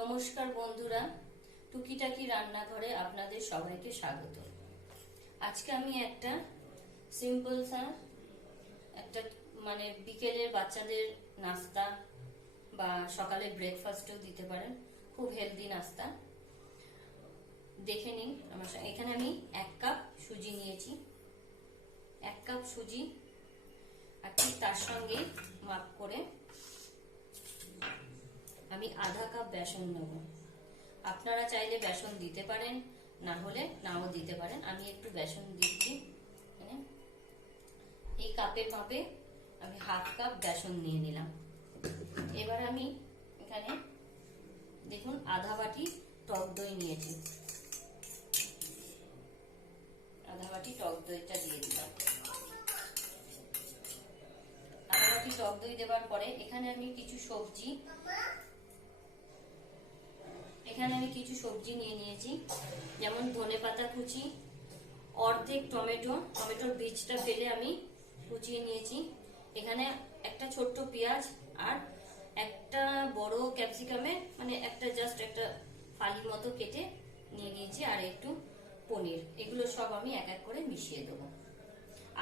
নমস্কার বন্ধুরা, টুকিটাকি রান্নাঘরে আপনাদের সবাইকে স্বাগত। আজকে আমি একটা সিম্পল সা, একটা মানে বিকেলের বাচ্চাদের নাস্তা বা সকালে ব্রেকফাস্টও দিতে পারেন, খুব হেলদি নাস্তা। দেখে নিন আমার এখানে আমি এক কাপ সুজি নিয়েছি। এক কাপ সুজি, আর ঠিক তার সঙ্গে মাপ করে আমি আধা কাপ বেসন নেব। আপনারা চাইলে বেসন দিতে পারেন, না হলে নাও দিতে পারেন। আমি একটু বেসন দিচ্ছি। এই কাপের মাপে আমি হাফ কাপ বেসন নিয়ে নিলাম। এবার আমি এখানে দেখুন আধা বাটি টক দই নিয়েছি। আধা বাটি টক দইটা দিয়ে দিলাম। আধা বাটি টক দই দেওয়ার পরে এখানে আমি কিছু সবজি এখানে আমি কিছু সবজি নিয়ে নিয়েছি। যেমন ধনে পাতা কুচি, অর্ধেক টমেটো, টমেটোর বীজটা ফেলে আমি কুচিয়ে নিয়েছি। এখানে একটা ছোট্ট পেঁয়াজ আর একটা বড় ক্যাপসিকামে মানে একটা জাস্ট একটা ফালির মতো কেটে নিয়ে নিয়েছি আর একটু পনির। এগুলো সব আমি এক এক করে মিশিয়ে দেবো।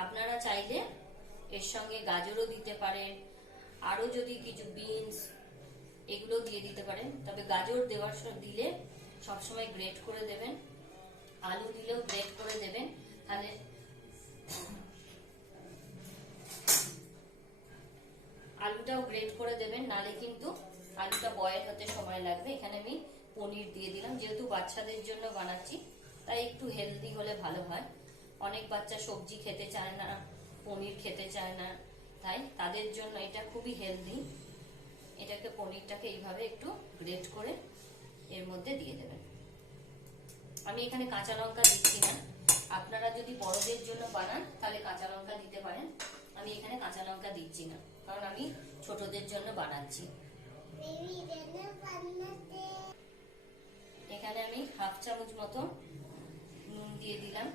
আপনারা চাইলে এর সঙ্গে গাজরও দিতে পারেন। আরও যদি কিছু বিনস এগুলো দিয়ে দিতে পারেন। তবে গাজর দেওয়ার দিলে সবসময় গ্রেট করে দেবেন। আলু দিলেও গ্রেট করে দেবেন। তাহলে আলুটাও গ্রেট করে দেবেন। নালে কিন্তু আলুটা বয়েল হতে সময় লাগবে। এখানে আমি পনির দিয়ে দিলাম। যেহেতু বাচ্চাদের জন্য বানাচ্ছি, তাই একটু হেলদি হলে ভালো হয়। অনেক বাচ্চা সবজি খেতে চায় না, পনির খেতে চায় না। তাই তাদের জন্য এটা খুবই হেলদি। এটাকে পনিরটাকে এইভাবে একটু গ্রেট করে এর মধ্যে দিয়ে দেবেন। আমি এখানে কাঁচা লঙ্কা দিচ্ছি না। আপনারা যদি বড়দের জন্য বানান, তাহলে কাঁচা লঙ্কা দিতে পারেন। আমি এখানে কাঁচা লঙ্কা দিচ্ছি না, কারণ আমি ছোটদের জন্য বানাচ্ছি। এখানে আমি হাফ চামচ মতো নুন দিয়ে দিলাম।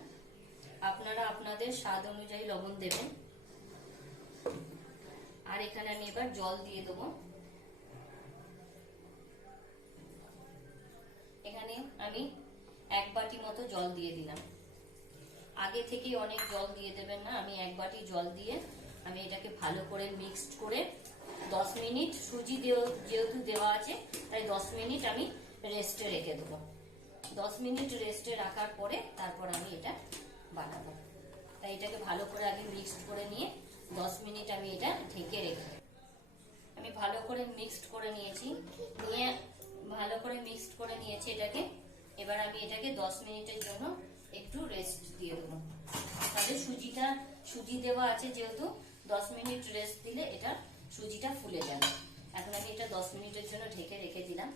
আপনারা আপনাদের স্বাদ অনুযায়ী লবণ দেবেন। আর এখানে আমি এবার জল দিয়ে দেবো। আমি এক বাটি মতো জল দিয়ে দিলাম। আগে থেকেই অনেক জল দিয়ে দেবেন না, আমি এক বাটি জল দিয়ে আমি এটাকে ভালো করে মিক্সড করে দশ মিনিট, সুজি যেহেতু দেওয়া আছে, তাই দশ মিনিট আমি রেস্টে রেখে দেবো। দশ মিনিট রেস্টে রাখার পরে তারপর আমি এটা বানাবো। তাই এটাকে ভালো করে আগে মিক্সড করে নিয়ে দশ মিনিট আমি এটা ঢেকে রেখে। আমি ভালো করে মিক্সড করে নিয়েছি, নিয়ে ভালো করে মিক্সড করে নিয়েছি এটাকে। এবার আমি এটাকে দশ মিনিটের জন্য একটু রেস্ট দিয়ে দেবো। তাহলে সুজিটা, সুজি দেওয়া আছে যেহেতু, দশ মিনিট রেস্ট দিলে এটা সুজিটা ফুলে যাবে। এখন আমি এটা দশ মিনিটের জন্য ঢেকে রেখে দিলাম।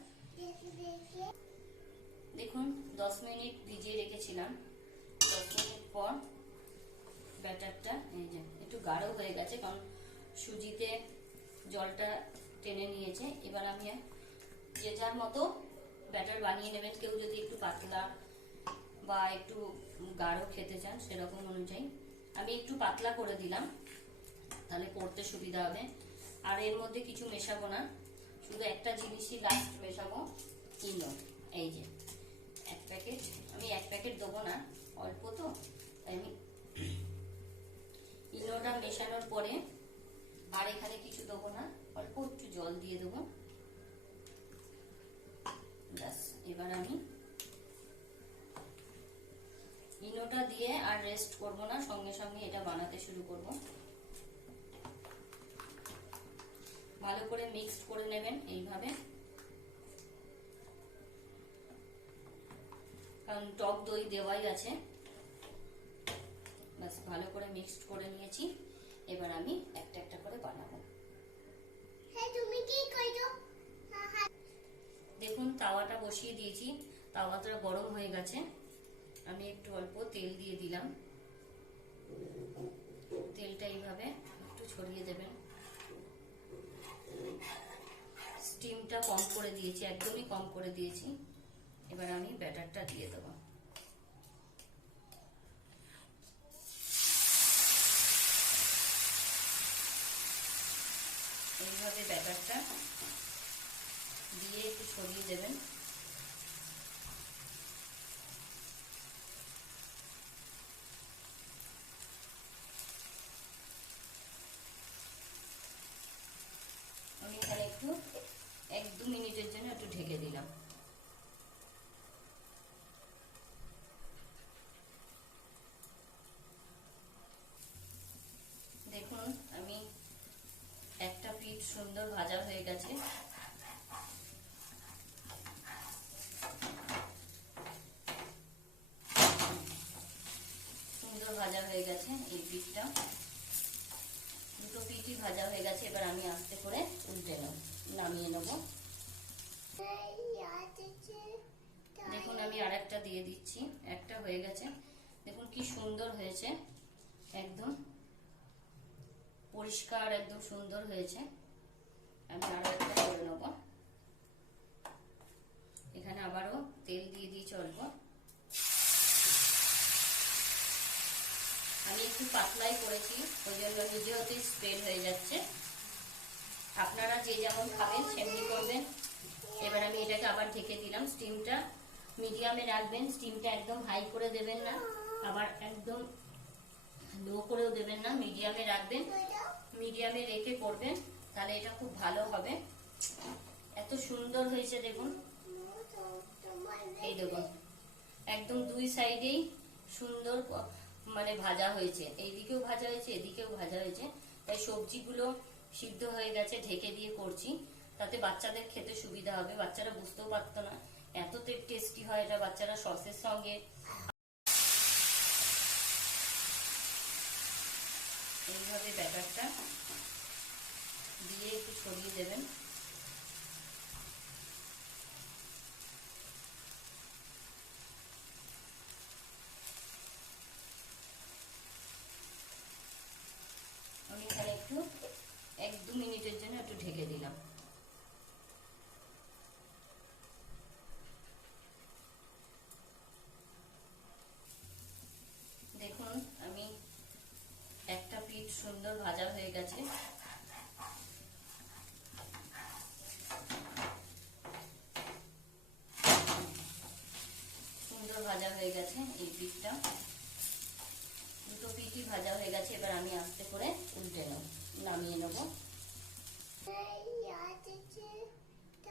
দেখুন, দশ মিনিট ভিজিয়ে রেখেছিলাম। দশ মিনিট পর ব্যাটারটা, এই যে, একটু গাঢ় হয়ে গেছে কারণ সুজিতে জলটা টেনে নিয়েছে। এবার আমি যে যার মতো ব্যাটার বানিয়ে নেবেন। কেউ যদি একটু পাতলা বা একটু গাঢ় খেতে চান, সেরকম অনুযায়ী। আমি একটু পাতলা করে দিলাম, তাহলে পড়তে সুবিধা হবে। আর এর মধ্যে কিছু মেশাবো না, শুধু একটা জিনিসই লাস্ট মেশাবো। রেস্ট করব না সঙ্গে সঙ্গে এটা বানাতে শুরু করব। ভালো করে মিক্সড করে নেবেন এইভাবে। কারণ টক দই দেওয়াই আছে। ব্যাস ভালো করে মিক্সড করে নিয়েছি। এবার আমি একটা একটা করে বানাবো। দেখুন তাওয়াটা বসিয়ে দিয়েছি। তাওয়াটা গরম হয়ে গেছে। আমি একটু অল্প তেল দিয়ে দিলাম। তেলটা এইভাবে একটু ছড়িয়ে দেবেন। স্টিমটা কম করে দিয়েছি, একদমই কম করে দিয়েছি। এবার আমি ব্যাটারটা দিয়ে দেবো। এইভাবে ব্যাটারটা দিয়ে একটু ছড়িয়ে দেবেন আমি এখানে একটু এক দু মিনিটের জন্য একটু ঢেকে দিলাম দেখুন আমি একটা পিঠ সুন্দর ভাজা হয়ে গেছে। সুন্দর ভাজা হয়ে গেছে এই পিঠটা। দুটো পিঠই ভাজা হয়ে গেছে, এবার আমি আস্তে করে উল্টে নেব, নামিয়ে নেব। দেখুন, আমি আরেকটা দিয়ে দিচ্ছি, একটা হয়ে গেছে। দেখুন, কি সুন্দর হয়েছে, একদম পরিষ্কার, একদম সুন্দর হয়েছে। করে নেব, এখানে আবারও তেল দিয়ে দিয়েছি অল্প আমি একটু পাতলাই করেছি, ওই জন্য নিজে হতে স্প্রেড হয়ে যাচ্ছে। আপনারা যে যেমন খাবেন, সেমনি করবেন। এবার আমি এটাকে আবার ঢেকে দিলাম স্টিমটা মিডিয়ামে রাখবেন স্টিমটা একদম হাই করে দেবেন না। আবার একদম লো করেও দেবেন না মিডিয়ামে রাখবেন। মিডিয়ামে রেখে করবেন। তাহলে এটা খুব ভালো হবে। এত সুন্দর হয়েছে দেখুন। এই দেখুন, একদম দুই সাইডেই সুন্দর মানে ভাজা হয়েছে। এইদিকেও ভাজা হয়েছে, এদিকেও ভাজা হয়েছে। তাই সবজিগুলো সিদ্ধ হয়ে গেছে, ঢেকে দিয়ে করছি। তাতে বাচ্চাদের খেতে সুবিধা হবে। বাচ্চারা বুঝতেও পারতো না এত টেস্টি হয় এটা বাচ্চারা সসের সঙ্গে। এইভাবে ব্যাটারটা দিয়ে একটু ছড়িয়ে দেবেন। আমি এখানে একটু এক দু মিনিটের জন্য একটু ঢেকে দিলাম। দেখুন, আমি একটা পিঠ সুন্দর ভাজা হয়ে গেছে সুন্দর ভাজা হয়ে গেছে এই পিঠটা। দুটো পিঠই ভাজা হয়ে গেছে, এবার আমি আস্তে করে উল্টে নেব, নামিয়ে নেব।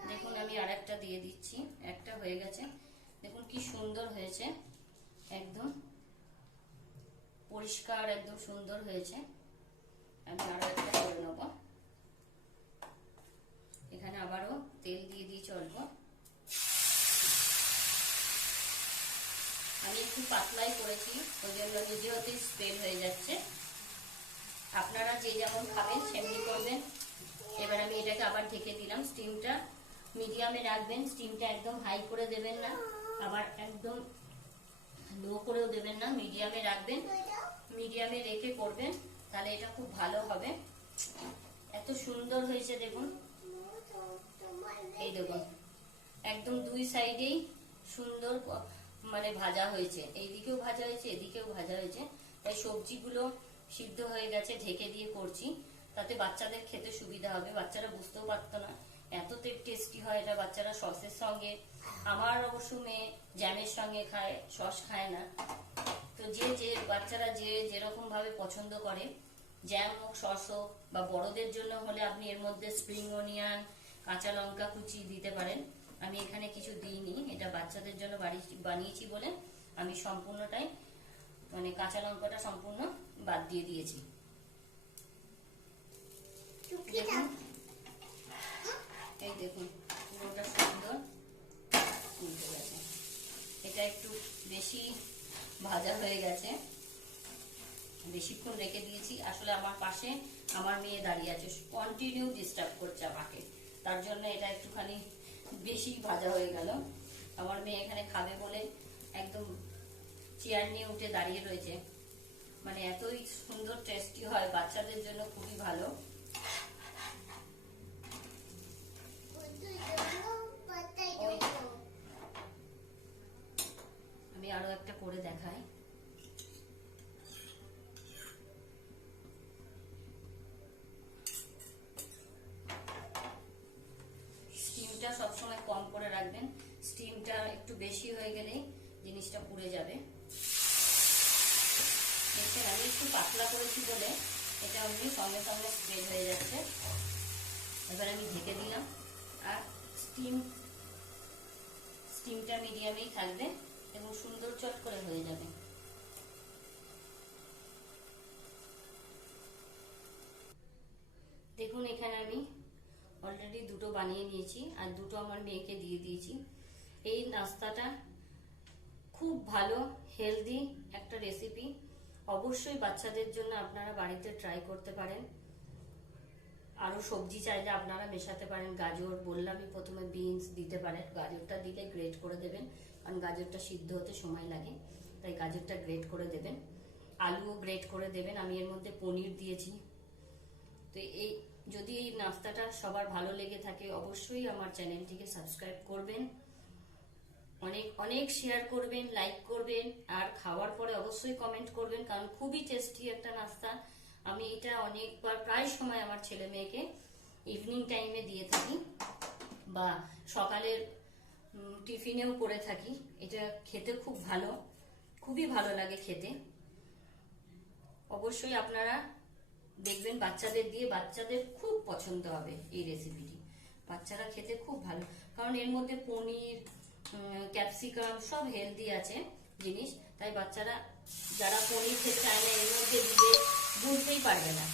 দেখুন, আমি আর একটা দিয়ে দিচ্ছি, একটা হয়ে গেছে। দেখুন, কি সুন্দর হয়েছে, একদম পরিষ্কার, একদম সুন্দর হয়েছে আমি আরও একটা করে নেব এখানে আবারও তেল দিয়ে দিয়েছি অল্প পাতলাই করেছি। ওই জন্য নিজে হতে স্প্রেড হয়ে যাচ্ছে, আপনারা যে যেমন খাবেন সেমনি করবেন। এবার আমি এটাকে আবার ঢেকে দিলাম স্টিমটা মিডিয়ামে রাখবেন স্টিমটা একদম হাই করে দেবেন না, আবার একদম লো করেও দেবেন না মিডিয়ামে রাখবেন। মিডিয়ামে রেখে করবেন, তাহলে এটা খুব ভালো হবে। এত সুন্দর হয়েছে দেখুন। এই দেখুন, একদম দুই সাইডেই সুন্দর মানে ভাজা হয়েছে। এইদিকেও ভাজা হয়েছে, এদিকেও ভাজা হয়েছে। তাই সবজিগুলো সিদ্ধ হয়ে গেছে, ঢেকে দিয়ে করছি। তাতে বাচ্চাদের খেতে সুবিধা হবে। বাচ্চারা বুঝতেও পারতো না। এত টেস্টি হয় এটা। বাচ্চারা সসের সঙ্গে, আমার অবশ্য মেয়ে জ্যামের সঙ্গে খায়, সস খায় না। তো যে যে বাচ্চারা যে যেরকম ভাবে পছন্দ করে জ্যাম হোক, সস হোক, বা বড়দের জন্য হলে আপনি এর মধ্যে স্প্রিং অনিয়ন কাঁচা লঙ্কা কুচি দিতে পারেন। আমি এখানে কিছু দিইনি এটা বাচ্চাদের জন্য বাড়ি- বানিয়েছি বলে আমি সম্পূর্ণটাই মানে কাঁচা লঙ্কাটা সম্পূর্ণ বাদ দিয়ে দিয়েছি। এই দেখুন পুরোটা সুন্দর উল্টে গেছে। এটা একটু বেশি ভাজা হয়ে গেছে। বেশিক্ষণ রেখে দিয়েছি। আসলে আমার পাশে আমার মেয়ে দাঁড়িয়ে আছে। কন্টিনিউ ডিস্টার্ব করছে আমাকে। তার জন্য এটা একটুখানি বেশি ভাজা হয়ে গেল। আমার মেয়ে এখানে খাবে বলে একদম চেয়ার নিয়ে উঠে দাঁড়িয়ে রয়েছে। মানে এতই সুন্দর টেস্টি হয় বাচ্চাদের জন্য খুবই ভালো। আমি আরও একটা করে দেখাই। জিনিসটা পুড়ে যাবে। আমি একটু পাতলা করেছি বলে এটা অমনি সঙ্গে সঙ্গে স্প্রেড হয়ে যাচ্ছে। এবার আমি ঢেকে দিলাম। আর স্টিম স্টিমটা মিডিয়ামেই থাকবে এবং সুন্দর চট করে হয়ে যাবে। দেখুন, এখানে আমি অলরেডি দুটো বানিয়ে নিয়েছি, আর দুটো আমার মেয়েকে দিয়ে দিয়েছি। এই নাস্তাটা ভালো হেলদি একটা রেসিপি অবশ্যই বাচ্চাদের জন্য আপনারা বাড়িতে ট্রাই করতে পারেন। আরও সবজি চাইলে আপনারা মেশাতে পারেন, গাজর, বললামই প্রথমে বিনস দিতে পারেন। গাজরটা দিলে গ্রেট করে দেবেন, কারণ গাজরটা সিদ্ধ হতে সময় লাগে, তাই গাজরটা গ্রেট করে দেবেন। আলুও গ্রেট করে দেবেন, আমি এর মধ্যে পনির দিয়েছি। তো এই, যদি এই নাস্তাটা সবার ভালো লেগে থাকে, অবশ্যই আমার চ্যানেলটিকে সাবস্ক্রাইব করবেন। অনেক অনেক শেয়ার করবেন লাইক করবেন, আর খাওয়ার পরে অবশ্যই কমেন্ট করবেন, কারণ খুবই টেস্টি একটা নাস্তা। আমি এটা অনেকবার প্রায় সময় আমার ছেলে মেয়েকে ইভিনিং টাইমে দিয়ে থাকি, বা সকালের টিফিনেও করে থাকি। এটা খেতে খুব ভালো, খুবই ভালো লাগে খেতে। অবশ্যই আপনারা দেখবেন বাচ্চাদের দিয়ে, বাচ্চাদের খুব পছন্দ হবে এই রেসিপিটি বাচ্চারা খেতে খুব ভালো, কারণ এর মধ্যে পনির ক্যাপসিকাম সব হেলদি আছে জিনিস, তাই বাচ্চারা যারা পনির খেতে চায় না, এর মধ্যে দিলে বুঝতেই পারবে না।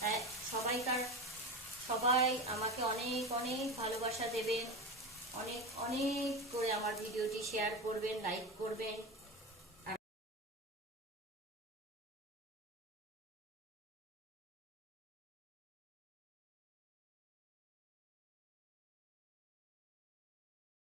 তাই সবাইকার, সবাই আমাকে অনেক অনেক ভালোবাসা দেবেন, অনেক অনেক করে আমার ভিডিওটি শেয়ার করবেন লাইক করবেন।